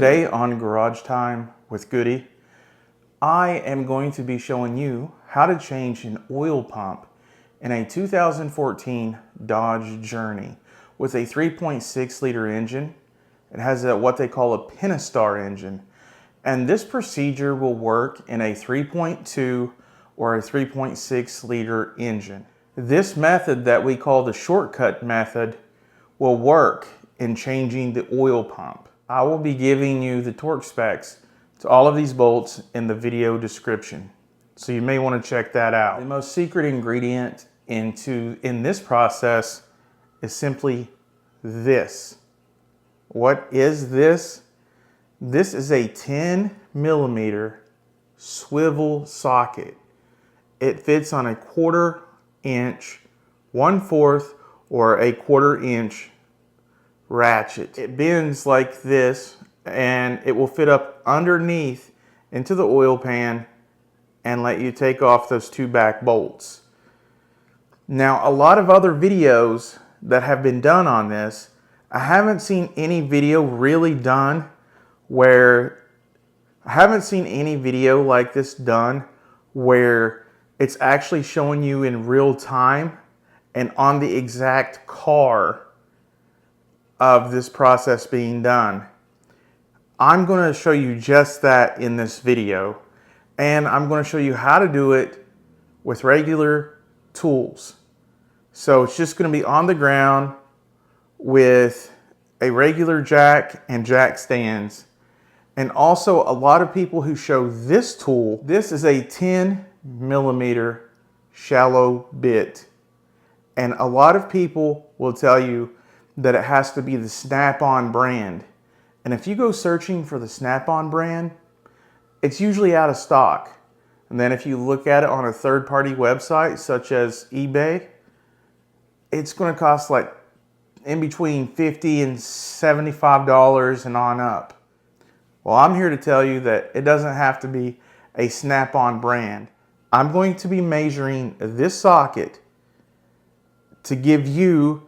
Today on Garage Time with Goody, I am going to be showing you how to change an oil pump in a 2014 Dodge Journey with a 3.6 liter engine. It has what they call a Pentastar engine, and this procedure will work in a 3.2 or a 3.6 liter engine. This method that we call the shortcut method will work in changing the oil pump. I will be giving you the torque specs to all of these bolts in the video description, so you may want to check that out. The most secret ingredient in this process is simply this. What is this? This is a 10 millimeter swivel socket. It fits on a 1/4 inch, 1/4, or a 1/4 inch ratchet. It bends like this, and it will fit up underneath into the oil pan and let you take off those two back bolts. Now, a lot of other videos that have been done on this, I haven't seen any video really done where I haven't seen any video like this done where it's actually showing you in real time and on the exact car of this process being done. I'm going to show you just that in this video, and I'm going to show you how to do it with regular tools. So it's just going to be on the ground with a regular jack and jack stands. And also, a lot of people who show this tool, this is a 10 millimeter shallow bit, and a lot of people will tell you that it has to be the Snap-on brand. And if you go searching for the Snap-on brand, it's usually out of stock. And then if you look at it on a third-party website such as eBay, it's going to cost like in between $50 and $75 and on up. Well, I'm here to tell you that it doesn't have to be a Snap-on brand. I'm going to be measuring this socket to give you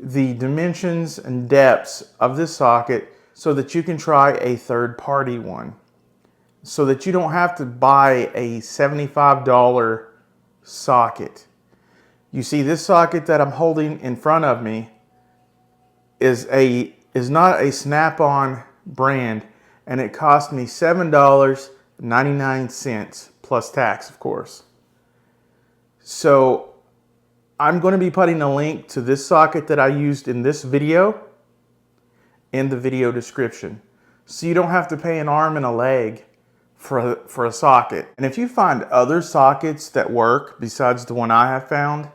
the dimensions and depths of this socket so that you can try a third-party one, so that you don't have to buy a $75 socket. You see, this socket that I'm holding in front of me is not a Snap-on brand, and it cost me $7.99 plus tax, of course. So I'm going to be putting a link to this socket that I used in this video in the video description, so you don't have to pay an arm and a leg for a socket. And if you find other sockets that work besides the one I have found,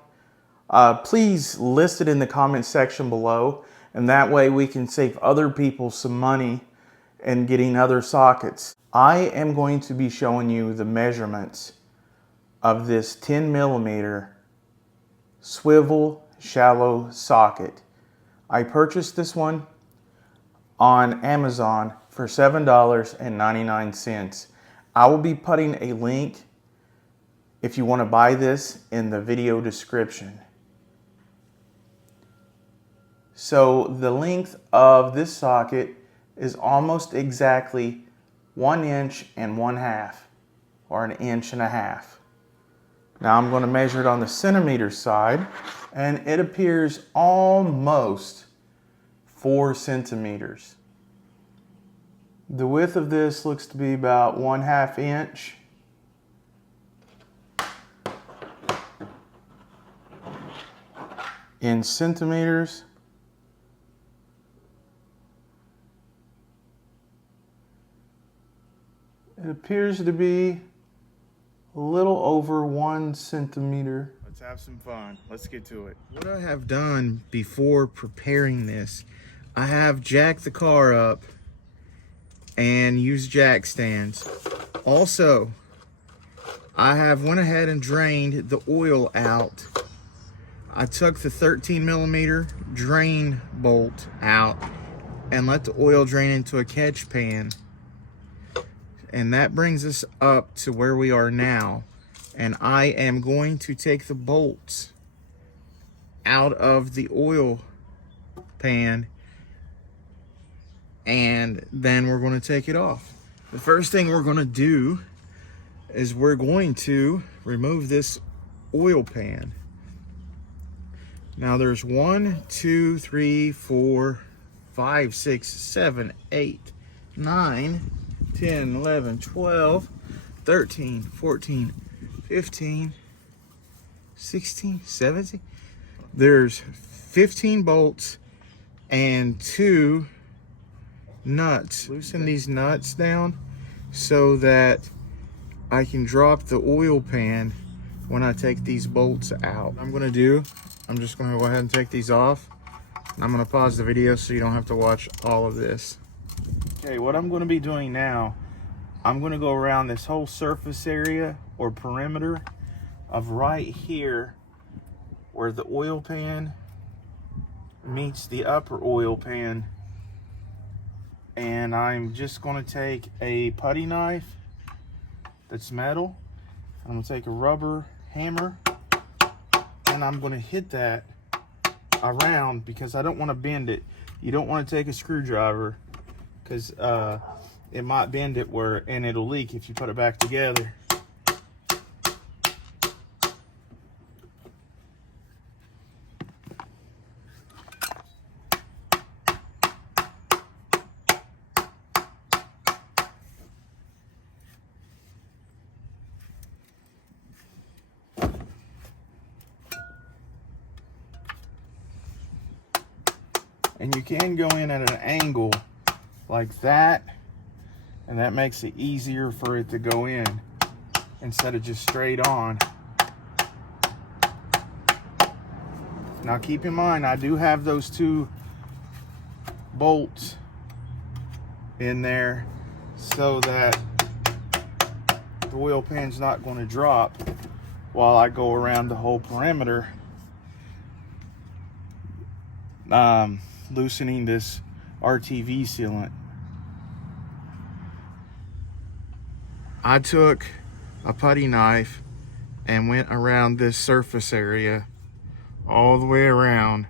please list it in the comment section below, and that way we can save other people some money in getting other sockets. I am going to be showing you the measurements of this 10 millimeter swivel shallow socket. I purchased this one on Amazon for $7.99. I will be putting a link if you want to buy this in the video description. So the length of this socket is almost exactly 1 inch and 1/2, or 1.5 inches. Now I'm going to measure it on the centimeter side, and it appears almost 4 centimeters. The width of this looks to be about 1/2 inch. In centimeters, it appears to be a little over 1 centimeter. Let's have some fun. Let's get to it. What I have done before preparing this, I have jacked the car up and used jack stands. Also, I have went ahead and drained the oil out. I took the 13 millimeter drain bolt out and let the oil drain into a catch pan. And that brings us up to where we are now. And I am going to take the bolts out of the oil pan and then we're going to take it off. The first thing we're going to do is we're going to remove this oil pan. Now there's 1, 2, 3, 4, 5, 6, 7, 8, 9, 10, 11, 12, 13, 14, 15, 16, 17. There's 15 bolts and 2 nuts. Loosen these nuts down so that I can drop the oil pan when I take these bolts out. I'm just gonna go ahead and take these off. And I'm gonna pause the video so you don't have to watch all of this. Okay, what I'm gonna be doing now, I'm gonna go around this whole surface area or perimeter of right here where the oil pan meets the upper oil pan. And I'm just gonna take a putty knife that's metal. I'm gonna take a rubber hammer and I'm gonna hit that around because I don't wanna bend it. You don't wanna take a screwdriver because it might bend it and it'll leak if you put it back together. And you can go in at an angle like that, and that makes it easier for it to go in instead of just straight on. Now keep in mind, I do have those 2 bolts in there so that the oil pan's not going to drop while I go around the whole perimeter. Loosening this RTV sealant. I took a putty knife and went around this surface area all the way around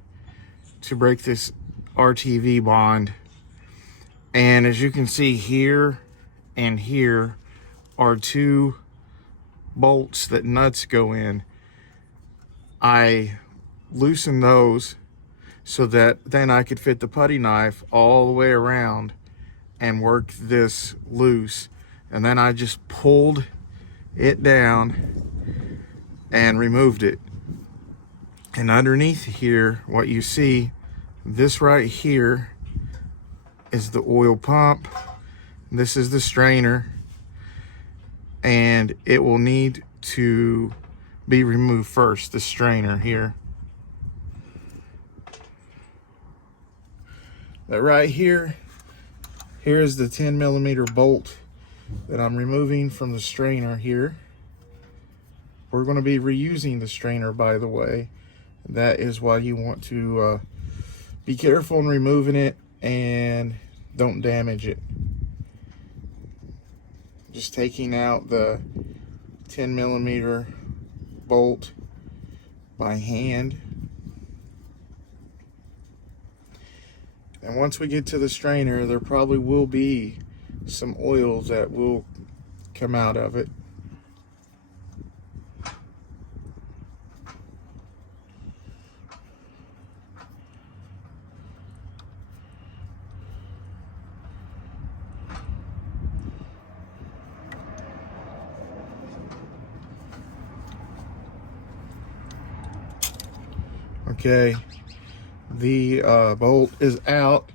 to break this RTV bond. And as you can see, here and here are 2 bolts that nuts go in. I loosened those so that then I could fit the putty knife all the way around and work this loose. And then I just pulled it down and removed it. And underneath here, what you see, this right here is the oil pump. This is the strainer. And it will need to be removed first, the strainer here. But right here, here's the 10mm bolt that I'm removing from the strainer here. We're going to be reusing the strainer, by the way. That is why you want to be careful in removing it and don't damage it. Just taking out the 10mm bolt by hand. And once we get to the strainer, there probably will be some oil that will come out of it. Okay, the bolt is out,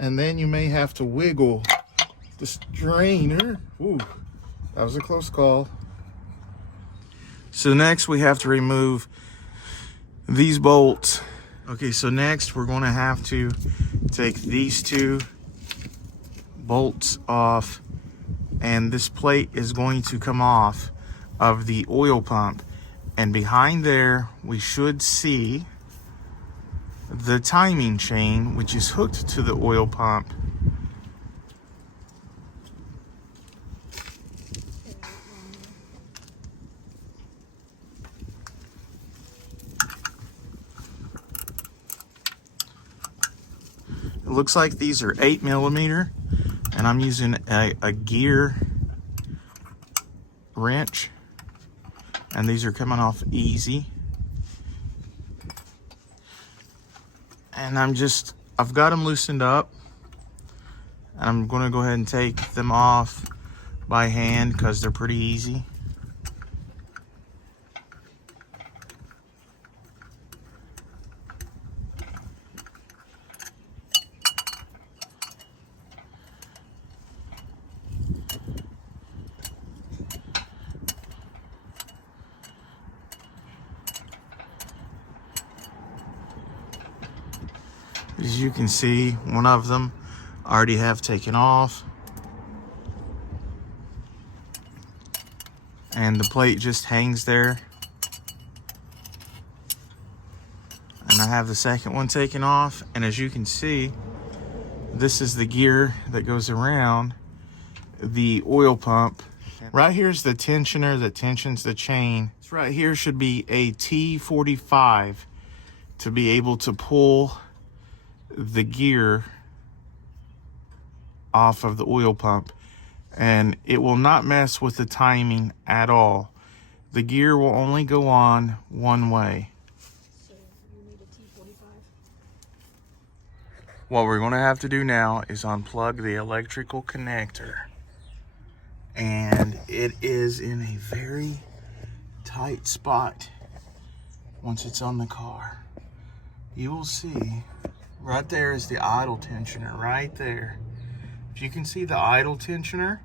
and then you may have to wiggle the strainer. Ooh, that was a close call. So next we have to remove these bolts. Okay, so next we're going to have to take these 2 bolts off, and this plate is going to come off of the oil pump, and behind there we should see the timing chain, which is hooked to the oil pump. looks like these are 8mm, and I'm using a gear wrench, and these are coming off easy. And I've got them loosened up, and I'm going to go ahead and take them off by hand because they're pretty easy. As you can see, one of them I already have taken off, and the plate just hangs there. And I have the second one taken off, and as you can see, this is the gear that goes around the oil pump. Right here's the tensioner that tensions the chain. This right here should be a T45 to be able to pull the gear off of the oil pump, and it will not mess with the timing at all. The gear will only go on one way. So you need a T45. What we're going to have to do now is unplug the electrical connector, and it is in a very tight spot. Once it's on the car, you will see right there is the idle tensioner right there. If you can see the idle tensioner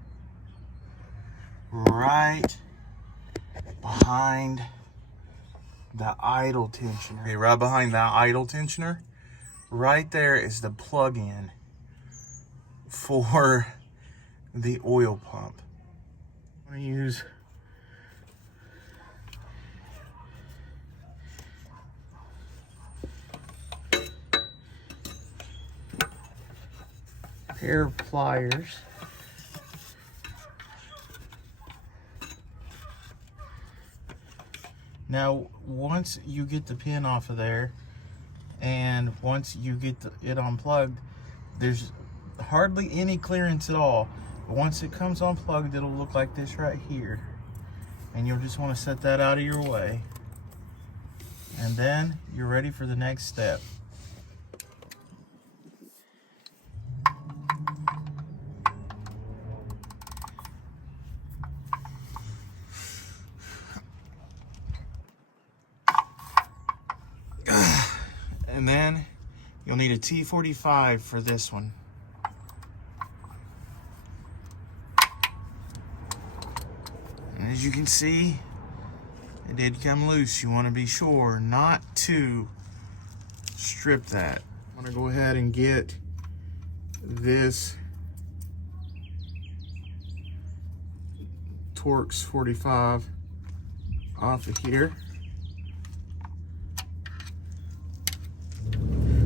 right behind the idle tensioner. Okay, right behind that idle tensioner, right there is the plug-in for the oil pump. I'm going to use pair of pliers. Now, once you get the pin off of there, and once you get it unplugged, there's hardly any clearance at all. But once it comes unplugged, it'll look like this right here. And you'll just want to set that out of your way. And then you're ready for the next step. And then you'll need a T45 for this one. And as you can see, it did come loose. You want to be sure not to strip that. I'm going to go ahead and get this Torx 45 off of here.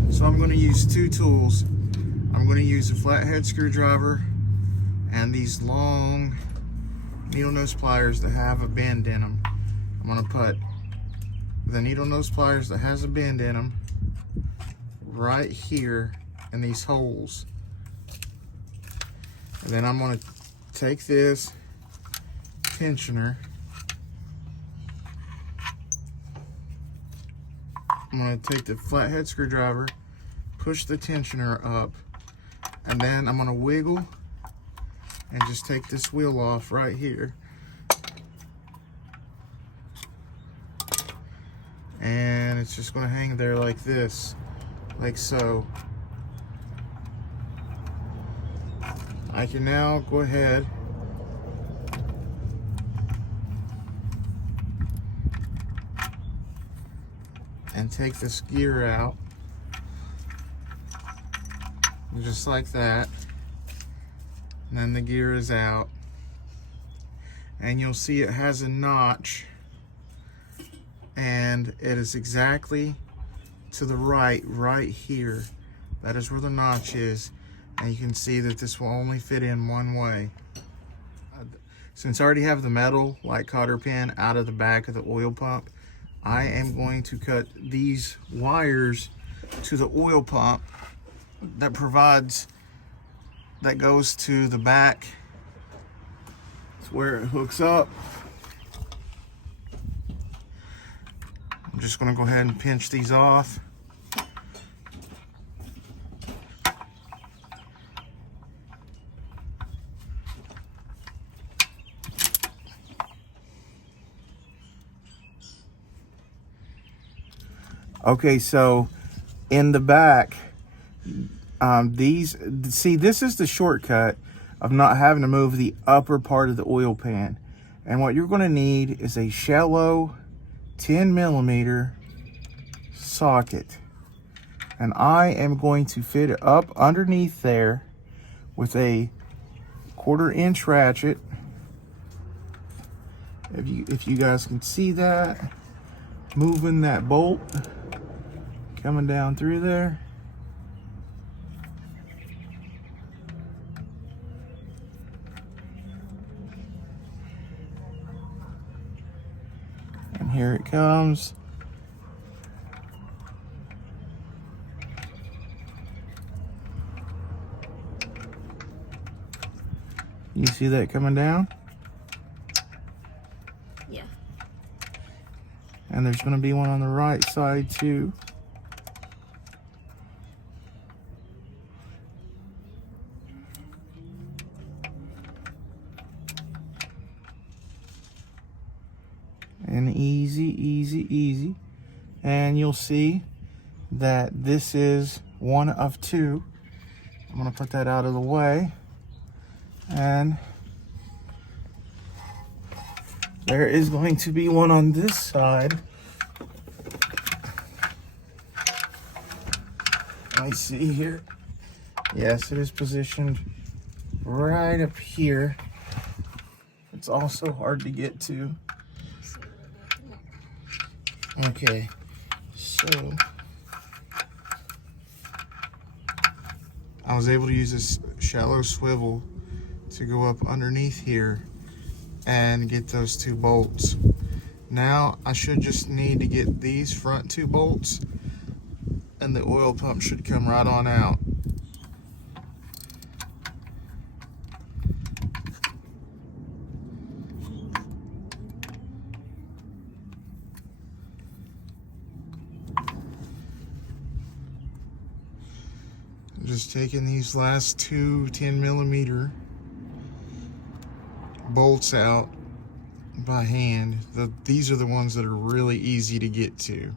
So I'm going to use two tools. I'm going to use a flathead screwdriver and these long needle nose pliers that have a bend in them. I'm going to put the needle nose pliers that has a bend in them right here in these holes. And then I'm going to take this tensioner. I'm going to take the flathead screwdriver, push the tensioner up, and then I'm going to wiggle and just take this wheel off right here. And it's just going to hang there like this, like so. I can now go ahead and take this gear out, just like that. And then the gear is out, and you'll see it has a notch, and it is exactly to the right here. That is where the notch is, and you can see that this will only fit in one way. Since I already have the metal like cotter pin out of the back of the oil pump, I am going to cut these wires to the oil pump that provides, that goes to the back. It's where it hooks up. I'm just going to go ahead and pinch these off. Okay, so in the back, this is the shortcut of not having to move the upper part of the oil pan. And what you're going to need is a shallow 10mm socket. And I am going to fit it up underneath there with a 1/4-inch ratchet. If you guys can see that, moving that bolt coming down through there. And here it comes. You see that coming down? Yeah. And there's going to be one on the right side too. And easy. And you'll see that this is one of two. I'm going to put that out of the way. And there is going to be one on this side. I see here. Yes, it is positioned right up here. It's also hard to get to. Okay, so I was able to use this shallow swivel to go up underneath here and get those 2 bolts. Now I should just need to get these front 2 bolts and the oil pump should come right on out. Just taking these last 2 10mm bolts out by hand. These are the ones that are really easy to get to.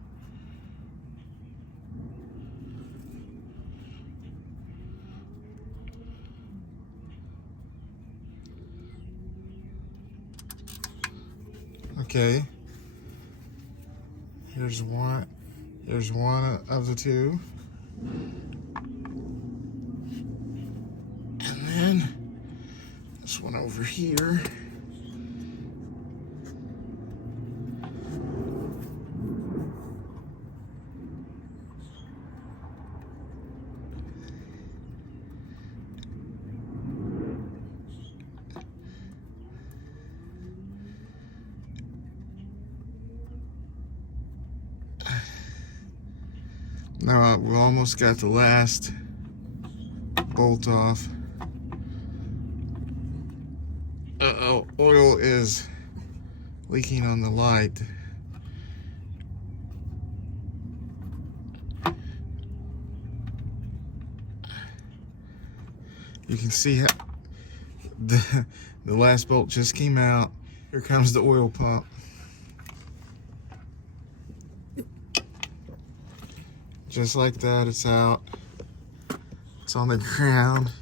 Okay. Here's one of the 2. And then this one over here. Now we almost got the last bolt off. Uh-oh, oil is leaking on the light. You can see how the last bolt just came out. Here comes the oil pump. Just like that, it's out. It's on the ground.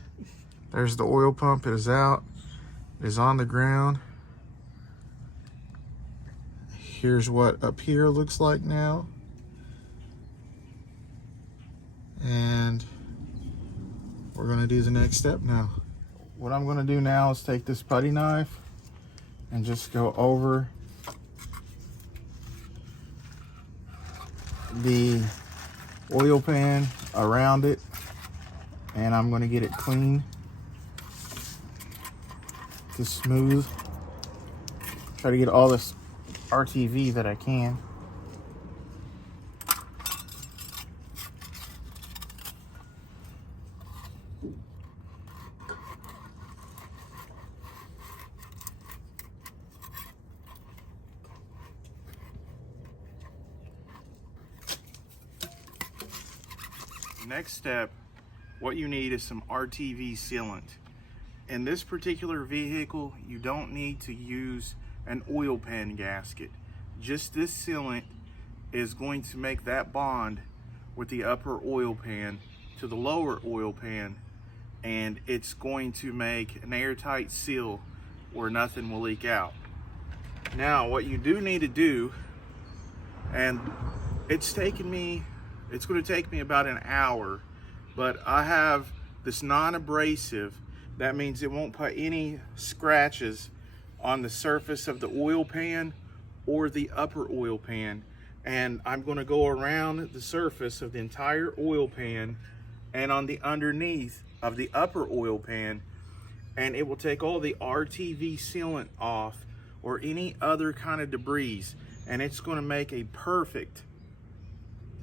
There's the oil pump, it is out. It is on the ground. Here's what up here looks like now. And we're gonna do the next step now. What I'm gonna do now is take this putty knife and just go over the oil pan around it, and I'm going to get it clean to smooth. Try to get all this RTV that I can. Next step, what you need is some RTV sealant. In this particular vehicle, you don't need to use an oil pan gasket. Just this sealant is going to make that bond with the upper oil pan to the lower oil pan, and it's going to make an airtight seal where nothing will leak out. Now, what you do need to do, and it's going to take me about an hour, but I have this non-abrasive. That means it won't put any scratches on the surface of the oil pan or the upper oil pan. And I'm going to go around the surface of the entire oil pan and on the underneath of the upper oil pan, and it will take all the RTV sealant off or any other kind of debris, and it's going to make a perfect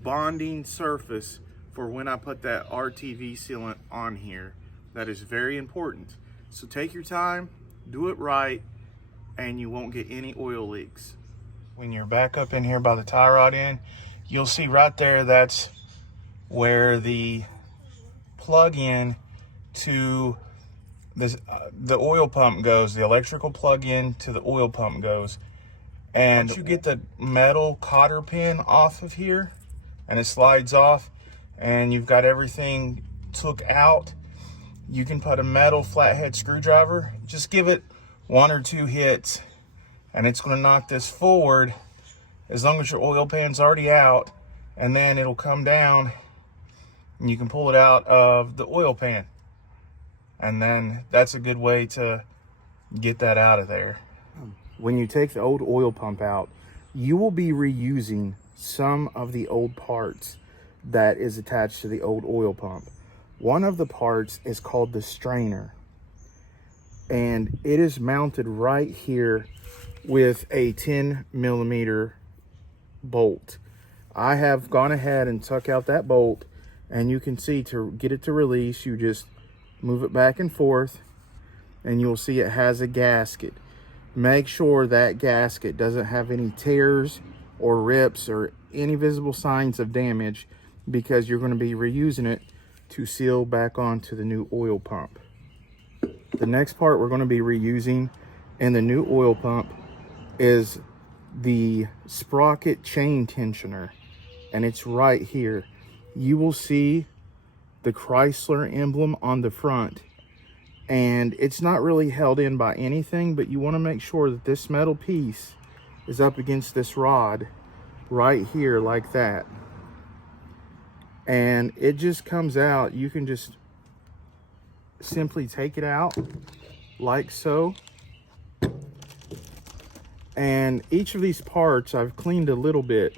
bonding surface for when I put that RTV sealant on here. That is very important. So take your time, do it right, and you won't get any oil leaks. When you're back up in here by the tie rod end, you'll see right there, that's where the plug-in to this, the oil pump goes, the electrical plug-in to the oil pump goes. And once you get the metal cotter pin off of here, and it slides off, and you've got everything took out, you can put a metal flathead screwdriver, just give it 1 or 2 hits, and it's going to knock this forward as long as your oil pan's already out, and then it'll come down and you can pull it out of the oil pan. And then that's a good way to get that out of there. When you take the old oil pump out, you will be reusing some of the old parts that is attached to the old oil pump. One of the parts is called the strainer, and it is mounted right here with a 10mm bolt. I have gone ahead and took out that bolt, and you can see, to get it to release, you just move it back and forth, and you'll see it has a gasket. Make sure that gasket doesn't have any tears or rips or any visible signs of damage, because you're going to be reusing it to seal back onto the new oil pump. The next part we're going to be reusing in the new oil pump is the sprocket chain tensioner, and it's right here. You will see the Chrysler emblem on the front, and it's not really held in by anything, but you want to make sure that this metal piece is up against this rod right here, like that, and it just comes out. You can just simply take it out like so, and each of these parts I've cleaned a little bit.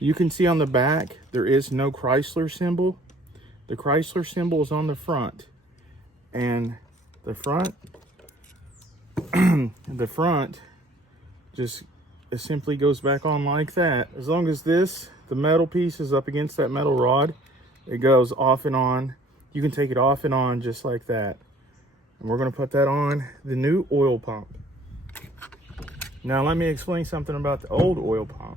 You can see on the back there is no Chrysler symbol. The Chrysler symbol is on the front, and the front the front just, it simply goes back on like that. As long as the metal piece is up against that metal rod, it goes off and on. You can take it off and on just like that. And we're going to put that on the new oil pump. Now let me explain something about the old oil pump.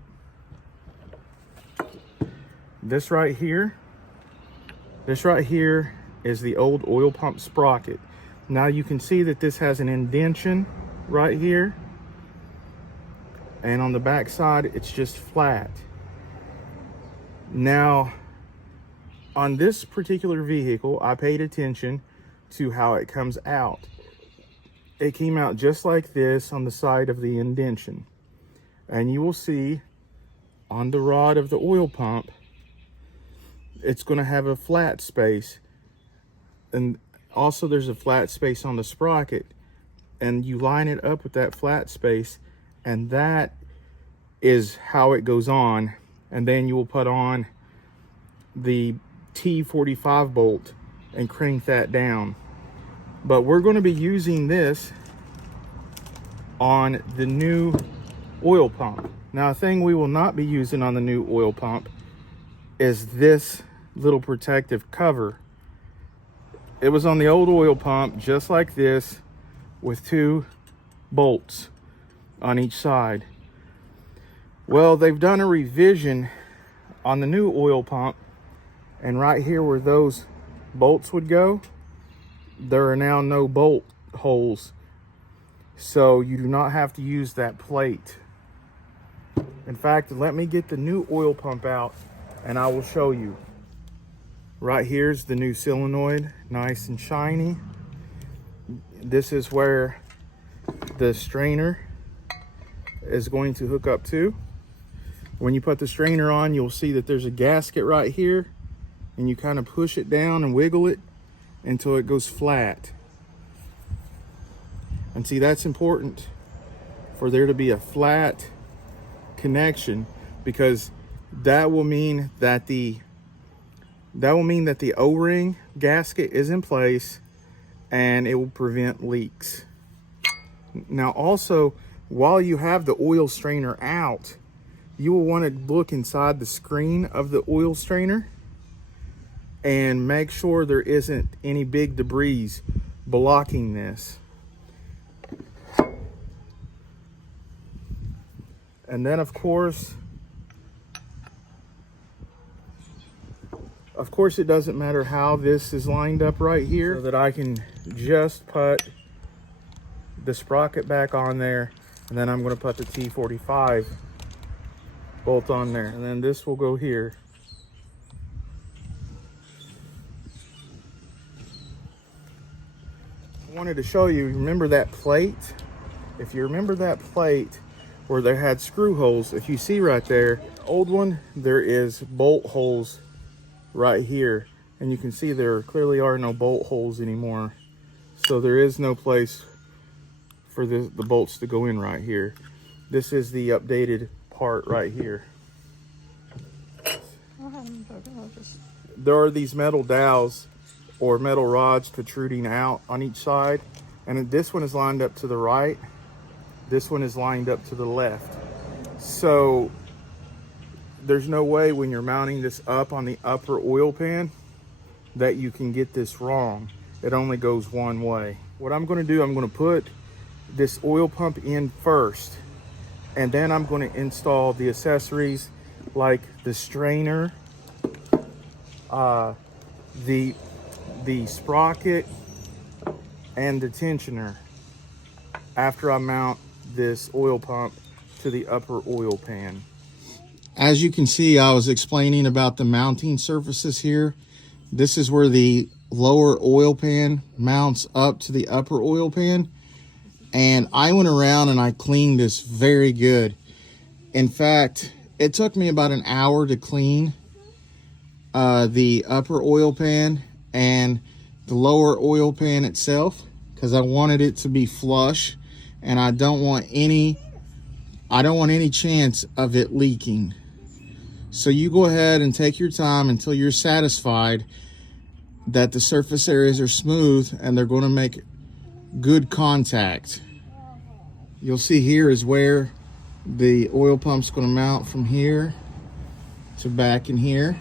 This right here is the old oil pump sprocket. Now you can see that this has an indentation right here, and on the back side it's just flat. Now on this particular vehicle, I paid attention to how it comes out. It came out just like this on the side of the indentation, and you will see on the rod of the oil pump it's going to have a flat space, and also there's a flat space on the sprocket, and you line it up with that flat space, and that is how it goes on. And then you will put on the T45 bolt and crank that down. But we're going to be using this on the new oil pump. Now, a thing we will not be using on the new oil pump is this little protective cover. It was on the old oil pump just like this, with 2 bolts on each side. Well, they've done a revision on the new oil pump, And right here where those bolts would go, there are now no bolt holes. So you do not have to use that plate. In fact, let me get the new oil pump out and I will show you. Right here's the new solenoid, nice and shiny. This is where the strainer is going to hook up to. When you put the strainer on, you'll see that there's a gasket right here, and you kind of push it down and wiggle it until it goes flat. And see, that's important for there to be a flat connection, because that will mean that the O-ring gasket is in place and it will prevent leaks. Now also, while you have the oil strainer out, you will want to look inside the screen of the oil strainer and make sure there isn't any big debris blocking this. And then of course it doesn't matter how this is lined up right here, so that I can just put the sprocket back on there, and then I'm going to put the T45 bolt on there, and then this will go here. I wanted to show you, remember that plate? If you remember that plate where they had screw holes, if you see right there, old one, there is bolt holes right here, and you can see there clearly are no bolt holes anymore. So there is no place for the bolts to go in right here. This is the updated part right here. There are these metal dowels or metal rods protruding out on each side, and this one is lined up to the right, this one is lined up to the left. So there's no way when you're mounting this up on the upper oil pan that you can get this wrong. It only goes one way. What I'm going to do, I'm going to put this oil pump in first, and then I'm going to install the accessories like the strainer, the sprocket, and the tensioner after I mount this oil pump to the upper oil pan. As you can see, I was explaining about the mounting surfaces here. This is where the lower oil pan mounts up to the upper oil pan. And I went around and I cleaned this very good. In fact, it took me about an hour to clean the upper oil pan and the lower oil pan itself, because I wanted it to be flush and I don't want any chance of it leaking. So you go ahead and take your time until you're satisfied that the surface areas are smooth and they're going to make good contact. You'll see here is where the oil pump's going to mount from here to back in here.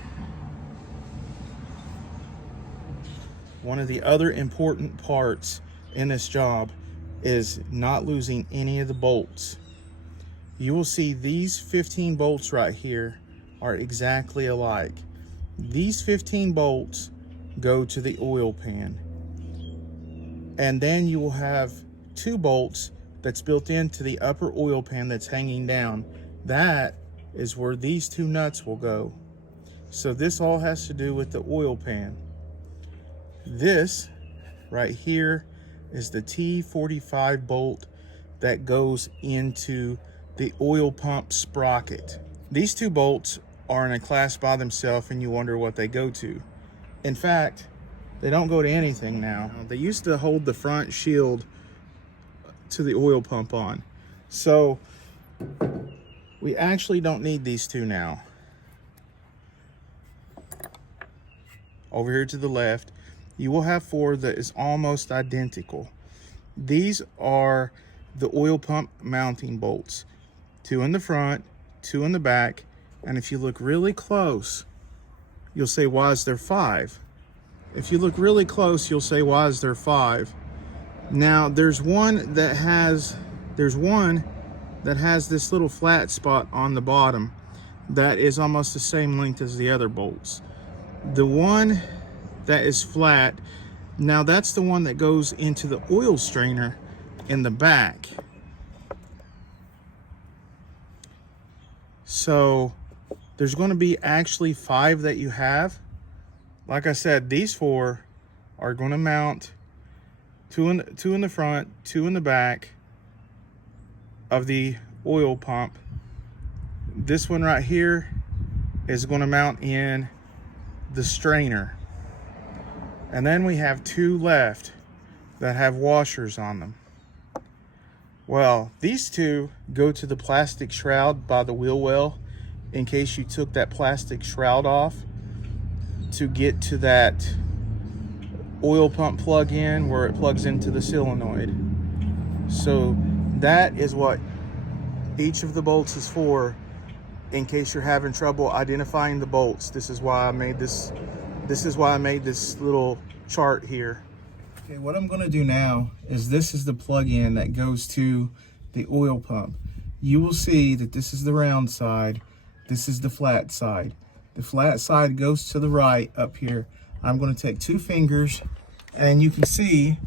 One of the other important parts in this job is not losing any of the bolts. You will see these 15 bolts right here are exactly alike. These 15 bolts go to the oil pan. And then you will have 2 bolts that's built into the upper oil pan that's hanging down. That is where these 2 nuts will go. So this all has to do with the oil pan. This right here is the T45 bolt that goes into the oil pump sprocket. These 2 bolts are in a class by themselves, and you wonder what they go to. In fact, they don't go to anything now. They used to hold the front shield to the oil pump on. So we actually don't need these 2 now. Over here to the left, you will have 4 that is almost identical. These are the oil pump mounting bolts. 2 in the front, 2 in the back, and if you look really close, you'll say, why is there 5? If you look really close, you'll say, why is there 5? Now, there's one that has this little flat spot on the bottom that is almost the same length as the other bolts. The one that is flat, now that's the one that goes into the oil strainer in the back. So there's going to be actually 5 that you have. Like I said, these 4 are going to mount, 2 in the front, 2 in the back of the oil pump. This one right here is going to mount in the strainer. And then we have 2 left that have washers on them. Well, these 2 go to the plastic shroud by the wheel well, in case you took that plastic shroud off to get to that oil pump plug-in where it plugs into the solenoid. So that is what each of the bolts is for, in case you're having trouble identifying the bolts. This is why I made this little chart here. Okay, what I'm gonna do now is, this is the plug-in that goes to the oil pump. You will see that this is the round side, this is the flat side. The flat side goes to the right up here. I'm gonna take 2 fingers, and you can see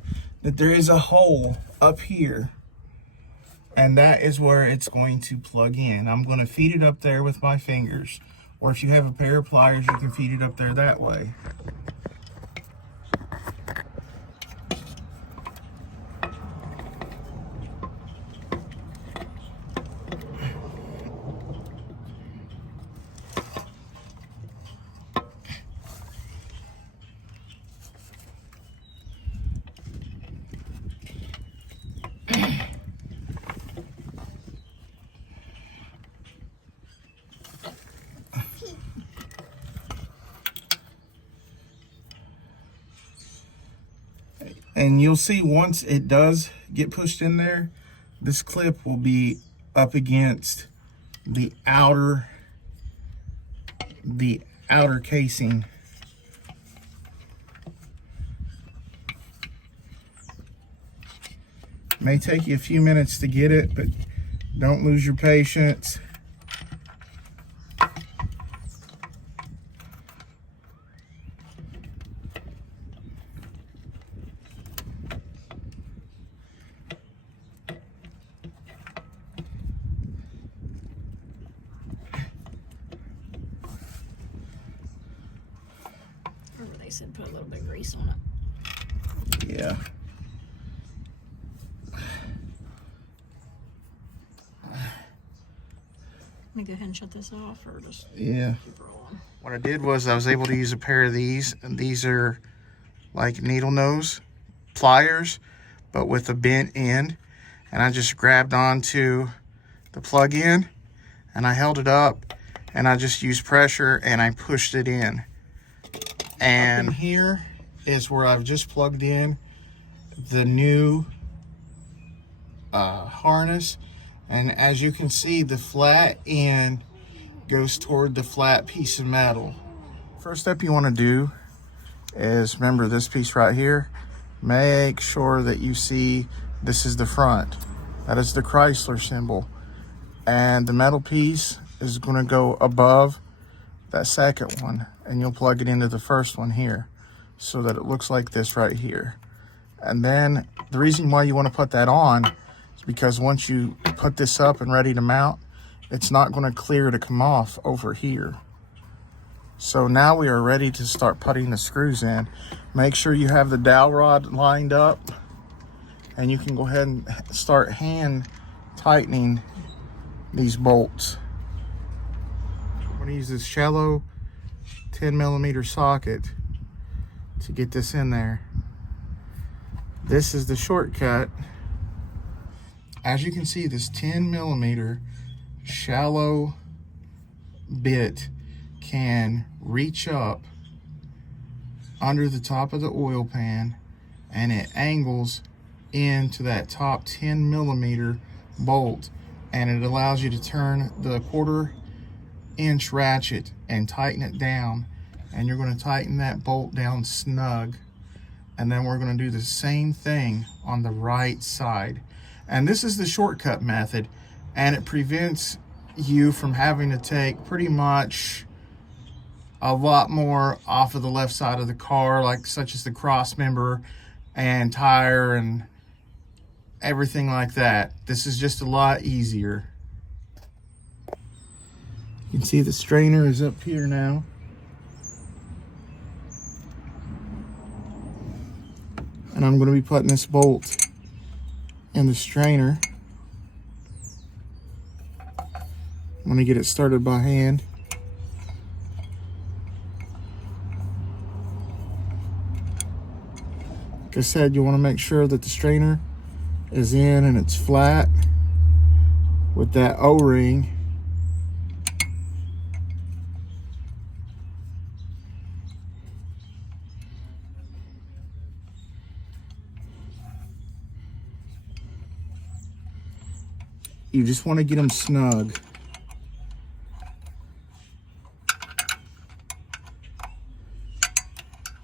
that there is a hole up here, and that is where it's going to plug in. I'm gonna feed it up there with my fingers, or if you have a pair of pliers, you can feed it up there that way. And you'll see once it does get pushed in there, this clip will be up against the outer casing. May take you a few minutes to get it, but don't lose your patience. Remember they said put a little bit of grease on it. Yeah. Let me go ahead and shut this off, or just Yeah. keep rolling. What I did was I was able to use a pair of these, and these are like needle nose pliers, but with a bent end. And I just grabbed onto the plug-in, and I held it up, and I just used pressure, and I pushed it in. And here is where I've just plugged in the new harness. And as you can see, the flat end goes toward the flat piece of metal. First step you want to do is, remember this piece right here, make sure that you see this is the front. That is the Chrysler symbol. And the metal piece is going to go above that second one, and you'll plug it into the first one here so that it looks like this right here. And then the reason why you want to put that on is because once you put this up and ready to mount, it's not going to clear to come off over here. So now we are ready to start putting the screws in. Make sure you have the dowel rod lined up, and you can go ahead and start hand tightening these bolts. I'm going to use this shallow 10mm socket to get this in there. This is the shortcut. As you can see, this 10mm shallow bit can reach up under the top of the oil pan, and it angles into that top 10mm bolt, and it allows you to turn the 1/4" ratchet and tighten it down. And you're going to tighten that bolt down snug, and then we're going to do the same thing on the right side. And this is the shortcut method, and it prevents you from having to take pretty much a lot more off of the left side of the car, like such as the cross member and tire and everything like that. This is just a lot easier. You can see the strainer is up here now. And I'm going to be putting this bolt in the strainer. I'm going to get it started by hand. Like I said, you want to make sure that the strainer is in and it's flat with that O-ring. You just want to get them snug.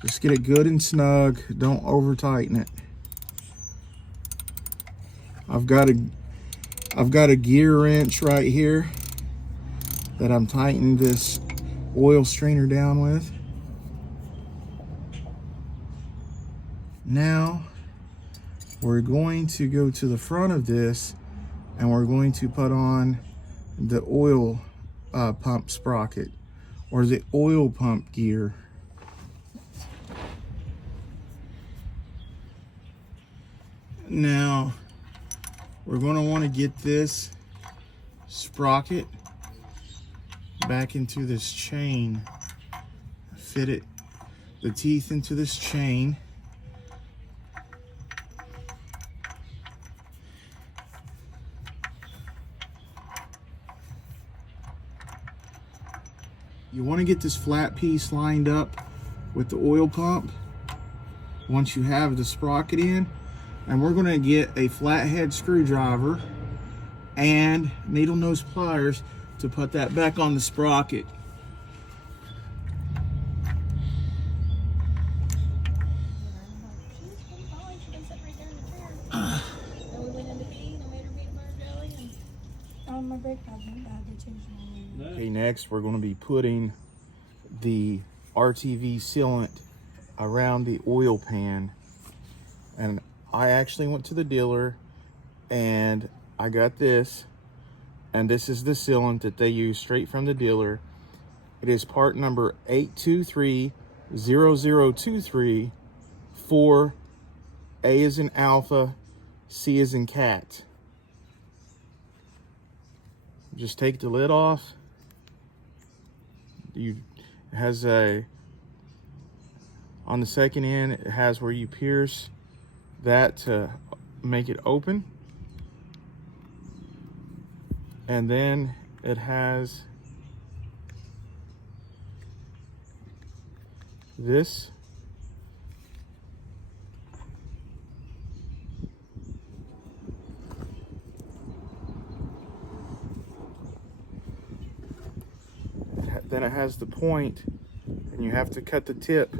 Just get it good and snug. Don't over tighten it. I've got a gear wrench right here that I'm tightening this oil strainer down with. Now we're going to go to the front of this and we're going to put on the oil pump sprocket, or the oil pump gear. Now we're going to want to get this sprocket back into this chain, fit the teeth into this chain. You want to get this flat piece lined up with the oil pump once you have the sprocket in, and we're going to get a flathead screwdriver and needle nose pliers to put that back on the sprocket. Okay, next we're going to be putting the RTV sealant around the oil pan, and I actually went to the dealer and I got this, and this is the sealant that they use straight from the dealer. It is part number 8230023 for A as in alpha, C as in cat. Just take the lid off. It has on the second end, it has where you pierce that to make it open. And then it has this. Then it has the point, and you have to cut the tip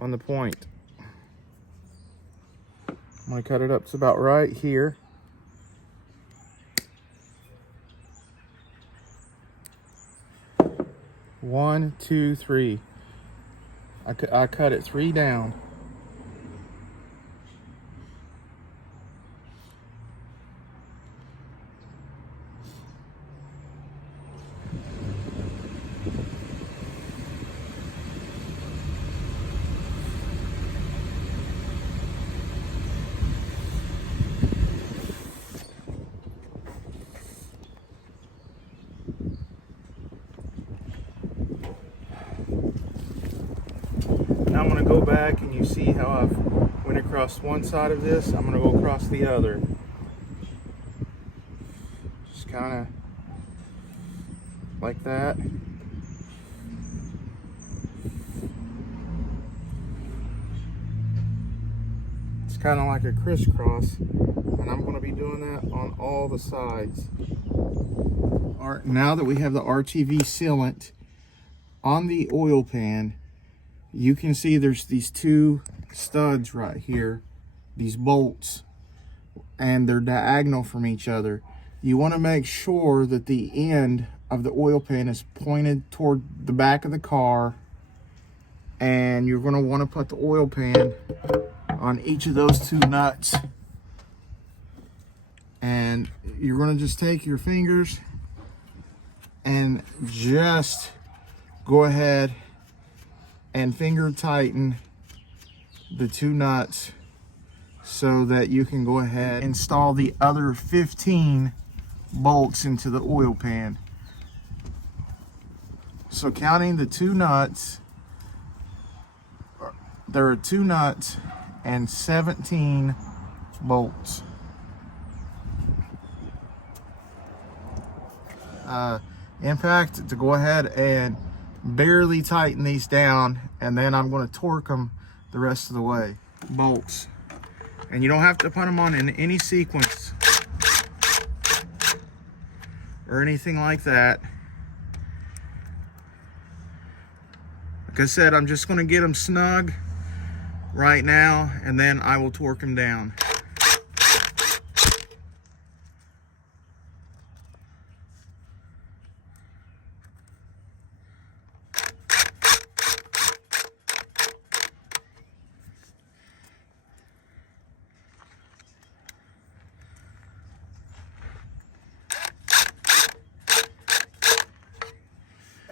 on the point. I'm going to cut it up to about right here. One, two, three. I cut it 3 down. Now I'm going to go back, and you see how I've went across one side of this. I'm going to go across the other. Just kind of like that. It's kind of like a crisscross, and I'm going to be doing that on all the sides. All right, now that we have the RTV sealant on the oil pan, you can see there's these 2 studs right here, these bolts, and they're diagonal from each other. You want to make sure that the end of the oil pan is pointed toward the back of the car, and you're going to want to put the oil pan on each of those two nuts, and you're going to just take your fingers and just go ahead and finger tighten the two nuts so that you can go ahead and install the other 15 bolts into the oil pan. So counting the two nuts, there are 2 nuts and 17 bolts. In fact, to go ahead and barely tighten these down, and then I'm going to torque them the rest of the way. Bolts. And you don't have to put them on in any sequence or anything like that. Like I said, I'm just going to get them snug right now, and then I will torque them down.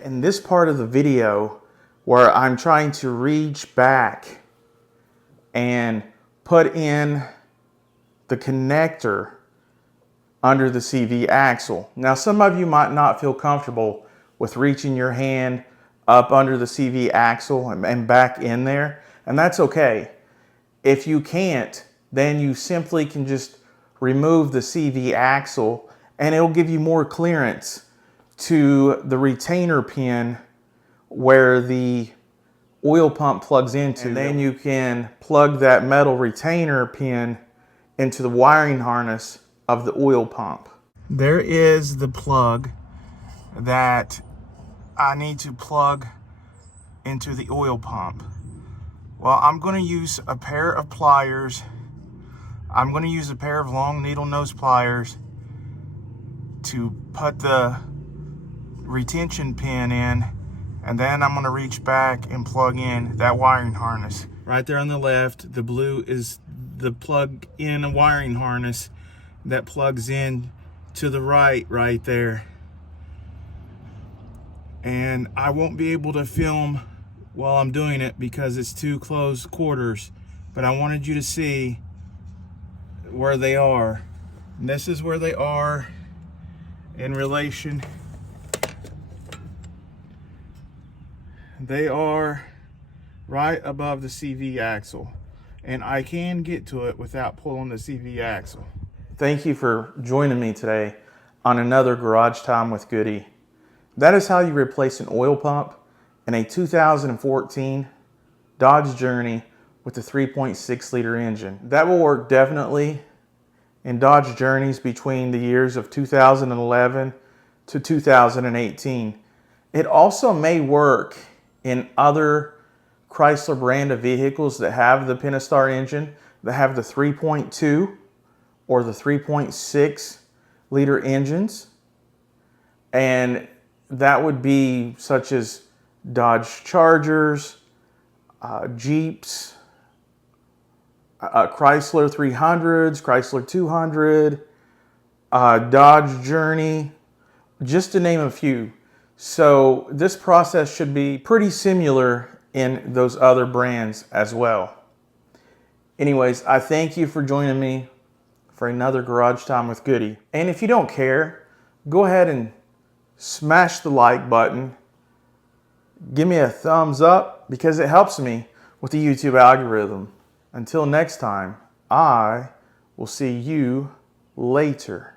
In this part of the video where I'm trying to reach back and put in the connector under the CV axle. Now, some of you might not feel comfortable with reaching your hand up under the CV axle and back in there, and that's okay. If you can't, then you simply can just remove the CV axle and it'll give you more clearance to the retainer pin where the oil pump plugs into. And then you can plug that metal retainer pin into the wiring harness of the oil pump. There is the plug that I need to plug into the oil pump. Well, I'm going to use a pair of pliers. I'm going to use a pair of long needle nose pliers to put the retention pin in, and then I'm going to reach back and plug in that wiring harness. Right there on the left, the blue is the plug in a wiring harness that plugs in to the right there. And I won't be able to film while I'm doing it because it's too close quarters, but I wanted you to see where they are. And this is where they are in relation. They are right above the CV axle, and I can get to it without pulling the CV axle. Thank you for joining me today on another Garage Time with Goody. That is how you replace an oil pump in a 2014 Dodge Journey with a 3.6 liter engine. That will work definitely in Dodge Journeys between the years of 2011 to 2018. It also may work in other Chrysler brand of vehicles that have the Pentastar engine, that have the 3.2 or the 3.6 liter engines. And that would be such as Dodge Chargers, Jeeps, Chrysler 300s, Chrysler 200, Dodge Journey, just to name a few. So this process should be pretty similar in those other brands as well. Anyways, I thank you for joining me for another Garage Time with Goody. And if you don't care, go ahead and smash the like button. Give me a thumbs up because it helps me with the YouTube algorithm. Until next time, I will see you later.